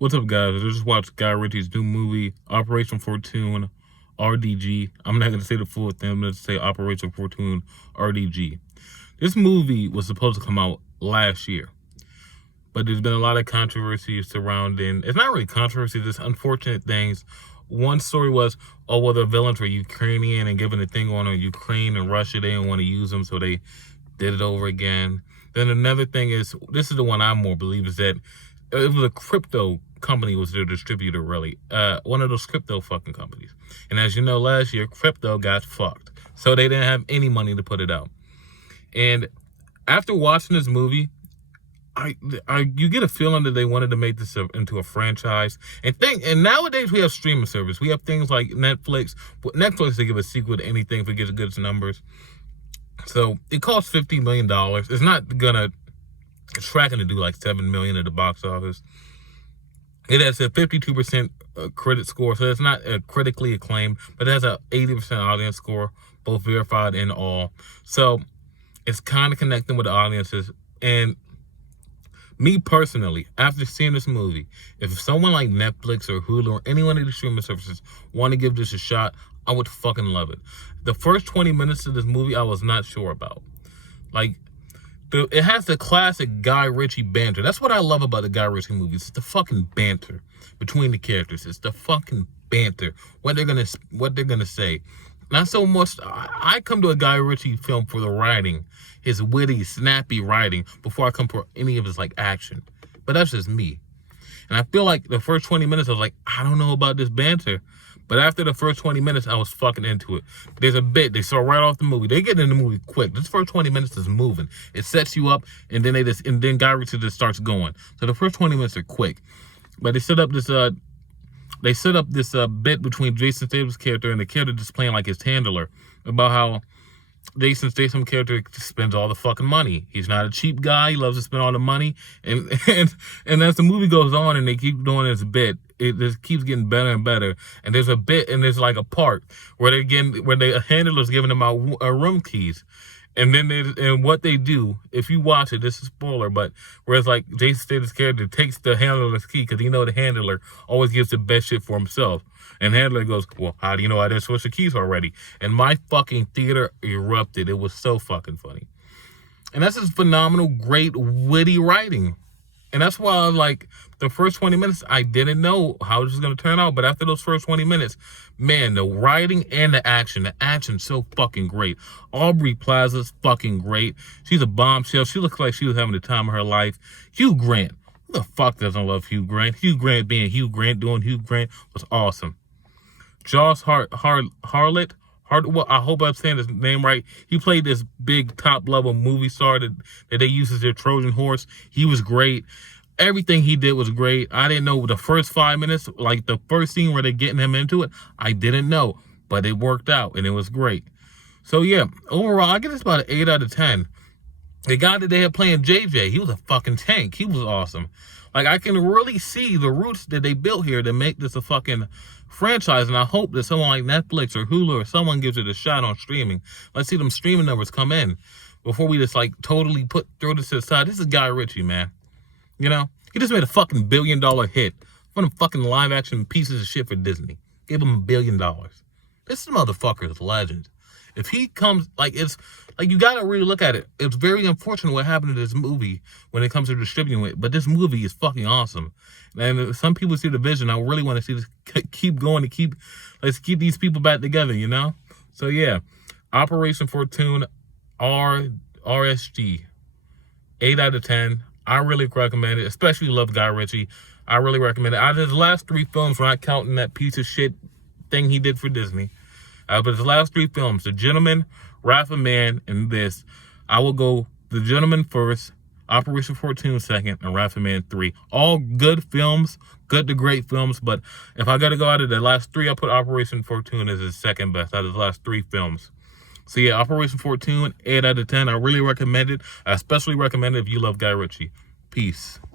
What's up, guys? I just watched Guy Ritchie's new movie, Operation Fortune, RDG. I'm not going to say the full thing. I'm going to say Operation Fortune, RDG. This movie was supposed to come out last year, but there's been a lot of controversy surrounding, it's not really controversy, just unfortunate things. One story was, oh, well, the villains were Ukrainian and given the thing on Ukraine and Russia, they didn't want to use them, so they did it over again. Then another thing is, this is the one I more believe, is that it was a crypto company was their distributor, really. One of those crypto fucking companies. And as you know, last year, crypto got fucked. So they didn't have any money to put it out. And after watching this movie, you get a feeling that they wanted to make this into a franchise. And nowadays we have streaming service. We have things like Netflix. Netflix, they give a sequel to anything if it gets good numbers. So it costs $50 million. It's not gonna, it's tracking to do like $7 million at the box office. It has a 52% credit score, so it's not critically acclaimed, but it has a 80% audience score, both verified and all. So it's kind of connecting with the audiences. And me personally, after seeing this movie, if someone like Netflix or Hulu or any one of the streaming services want to give this a shot, I would fucking love it. The first 20 minutes of this movie, I was not sure about. Like, it has the classic Guy Ritchie banter. That's what I love about the Guy Ritchie movies. It's the fucking banter between the characters. It's the fucking banter. What they're gonna say. Not so much. I come to a Guy Ritchie film for the writing, his witty, snappy writing, before I come for any of his like action. But that's just me. And I feel like the first 20 minutes, I was like, I don't know about this banter. But after the first 20 minutes, I was fucking into it. There's a bit, they saw right off the movie. They get in the movie quick. This first 20 minutes is moving. It sets you up, and then Guy Ritchie just starts going. So the first 20 minutes are quick. But they set up this bit between Jason Statham's character and the character just playing like his handler, about how Jason Statham's character spends all the fucking money. He's not a cheap guy. He loves to spend all the money. And as the movie goes on and they keep doing this bit, it just keeps getting better and better. And there's a bit, and there's like a part where the handler's giving them out room keys. And then what they do, if you watch it, this is a spoiler, but whereas like Jason Statham's character takes the handler's key because he know the handler always gives the best shit for himself. And handler goes, well, how do you know I didn't switch the keys already? And my fucking theater erupted. It was so fucking funny. And that's just phenomenal, great, witty writing. And that's why, like, the first 20 minutes, I didn't know how this was going to turn out. But after those first 20 minutes, man, the writing and the action's so fucking great. Aubrey Plaza's fucking great. She's a bombshell. She looks like she was having the time of her life. Hugh Grant. Who the fuck doesn't love Hugh Grant? Hugh Grant being Hugh Grant, doing Hugh Grant was awesome. Josh Harlett. Well, I hope I'm saying his name right. He played this big top-level movie star that they use as their Trojan horse. He was great. Everything he did was great. I didn't know the first 5 minutes, like the first scene where they're getting him into it, I didn't know. But it worked out, and it was great. So, yeah, overall, I give this about an 8 out of 10. The guy that they had playing JJ, he was a fucking tank. He was awesome. Like, I can really see the roots that they built here to make this a fucking franchise, and I hope that someone like Netflix or Hulu or someone gives it a shot on streaming. Let's see them streaming numbers come in before we just, like, totally throw this to the side. This is Guy Ritchie, man. You know? He just made a fucking $1 billion hit. One of them fucking live-action pieces of shit for Disney. Gave him $1 billion. This motherfucker is a legend. If he comes, like, it's, like, you gotta really look at it. It's very unfortunate what happened to this movie when it comes to distributing it, but this movie is fucking awesome. And some people see the vision. I really want to see this keep going, let's keep these people back together, you know? So, yeah, Operation Fortune, RSG, 8 out of 10. I really recommend it, especially love Guy Ritchie. I really recommend it. Out of his last 3 films, we're not counting that piece of shit thing he did for Disney. But his last 3 films, The Gentleman, Wrath of Man, and this, I will go The Gentleman first, Operation Fortune second, and Wrath of Man 3. All good films, good to great films, but if I got to go out of the last 3, I put Operation Fortune as his second best out of his last 3 films. So yeah, Operation Fortune, 8 out of 10. I really recommend it. I especially recommend it if you love Guy Ritchie. Peace.